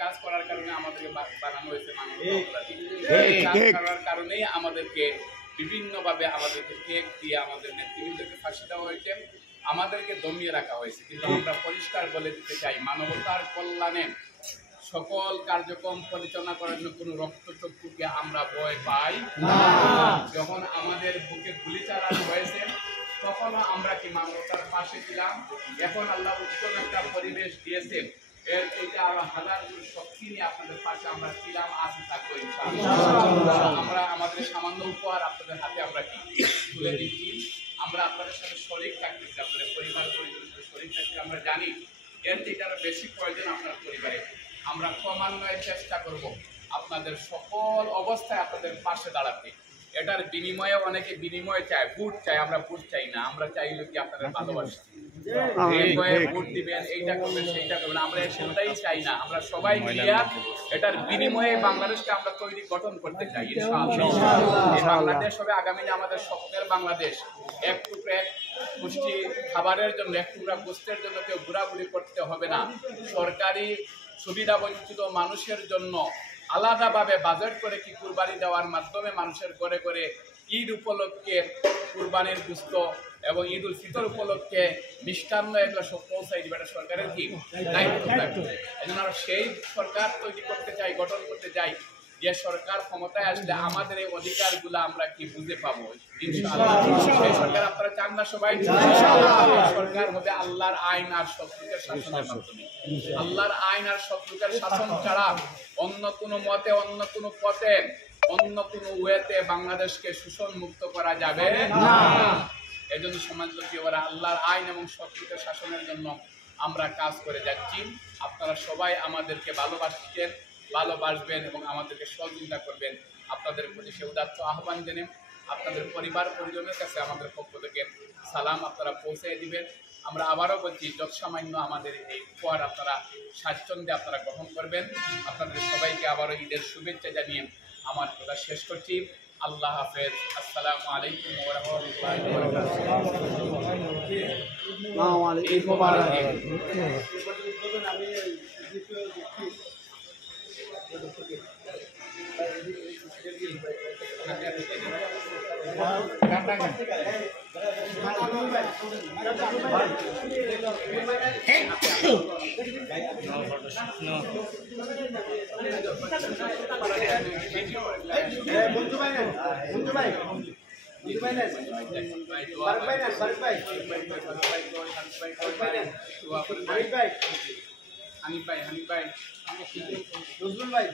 কাজ করার কারণে আমাদেরকে বানানো হয়েছে মানবতাবাদী। কাজ করার কারণেই আমাদেরকে বিভিন্নভাবে আমাদেরকে টেক দিয়ে আমাদের নেতৃবৃন্দকে ফাঁসি দেওয়া হয়েছে, আমাদেরকে দমিয়ে রাখা হয়েছে। কিন্তু আমরা পরিষ্কার বলে দিতে চাই, মানবতার কল্যাণে সকল কার্যক্রম পরিচালনা করার জন্য কোনো রক্তচক্ষুকে আমরা ভয় পাই না। যখন আমাদের বুকে গুলি চালানো হয়েছে তখনও আমরা কি মানবতার পাশে ছিলাম। এখন আল্লাহ উত্তম একটা পরিবেশ দিয়েছেন, এর থেকে আরো হাজার শক্তি নিয়ে আপনাদের পাশে আমরা ছিলাম, আছি, থাকবো ইনশাআল্লাহ। আমরা আমাদের সামান্য উপহার আপনাদের হাতে আমরা কি তুলে দিচ্ছি। আমরা আপনাদের সাথে শরীক থাকতেছি, আপনাদের পরিবার পরিজনের সাথে শরীক থাকতে আমরা জানি এর থেকে আরো বেশি প্রয়োজন আপনার পরিবারে। আমরা ক্রমান্বয়ে চেষ্টা করব আপনাদের সকল অবস্থায় আপনাদের পাশে দাঁড়াতে। এটার বিনিময়ে অনেকে বিনিময় চায়, ভোট চায়, আমরা ভোট চাই না। আমরা চাইলে কি আপনাদের ভালোবাসা, ভোট দিবেন, এইটা করবেন, সেইটা করবেন, আমরা সেটাই চাই না। আমরা সবাই মিলিয়া এটার বিনিময়ে বাংলাদেশকে আমরা তৈরি গঠন করতে চাই ইনশাআল্লাহ। এই বাংলাদেশ হবে আগামী দিনে আমাদের স্বপ্নের বাংলাদেশ। এক টুকরো এক পুষ্টি খাবারের জন্য, এক টুকরা গোস্তের জন্য কেউ ঘোরাঘুরি করতে হবে না। সরকারি সুবিধা বঞ্চিত মানুষের জন্য আলাদাভাবে বাজেট করে কি কুরবানি দেওয়ার মাধ্যমে মানুষের ঘরে ঘরে ঈদ উপলক্ষে কুরবানির গোশত এবং ঈদ উল ফিতর উপলক্ষে মিষ্টান্ন এগুলো সব পৌঁছাই দিবে, এটা সরকারের কি দায়িত্ব থাকবে। এই জন্য সেই সরকার তৈরি করতে চাই, গঠন করতে চাই, যে সরকার ক্ষমতায় আসলে আমাদের এই অধিকারগুলো আমরা কি বুঝে পাবো ইনশাআল্লাহ। সেই সরকার আপনারা চান না সবাই? সরকার হবে আল্লাহর আইন আর সৎলোকের শাসনের মাধ্যমে। আল্লাহর আইন আর সৎলোকের শাসন ছাড়া অন্য কোনো মতে, অন্য কোনো পথে, অন্য কোনো ওয়েতে বাংলাদেশকে শোষণ মুক্ত করা যাবে না। এই জন্য সমাজলক্ষ্মী ওরা আল্লাহর আইন এবং সৎলোকের শাসনের জন্য আমরা কাজ করে যাচ্ছি। আপনারা সবাই আমাদেরকে ভালোবাসছেন, ভালোবাসবেন এবং আমাদেরকে সহযোগিতা করবেন। আপনাদের প্রতি সে উদাত্ত আহ্বান জানেন। আপনাদের পরিবার পরিজনের কাছে আমাদের পক্ষ থেকে সালাম আপনারা পৌঁছে দিবেন। আমরা আবারও বলছি, যৎসামান্য আমাদের এই উপহার আপনারা স্বাচ্ছন্দ্যে আপনারা গ্রহণ করবেন। আপনাদের সবাইকে আবারও ঈদের শুভেচ্ছা জানিয়ে আমার কথা শেষ করছি। আল্লাহ হাফেজ। আসসালামু আলাইকুম ওয়া রাহমাতুল্লাহি ওয়া হানিফ ভাই, নজরুল ভাই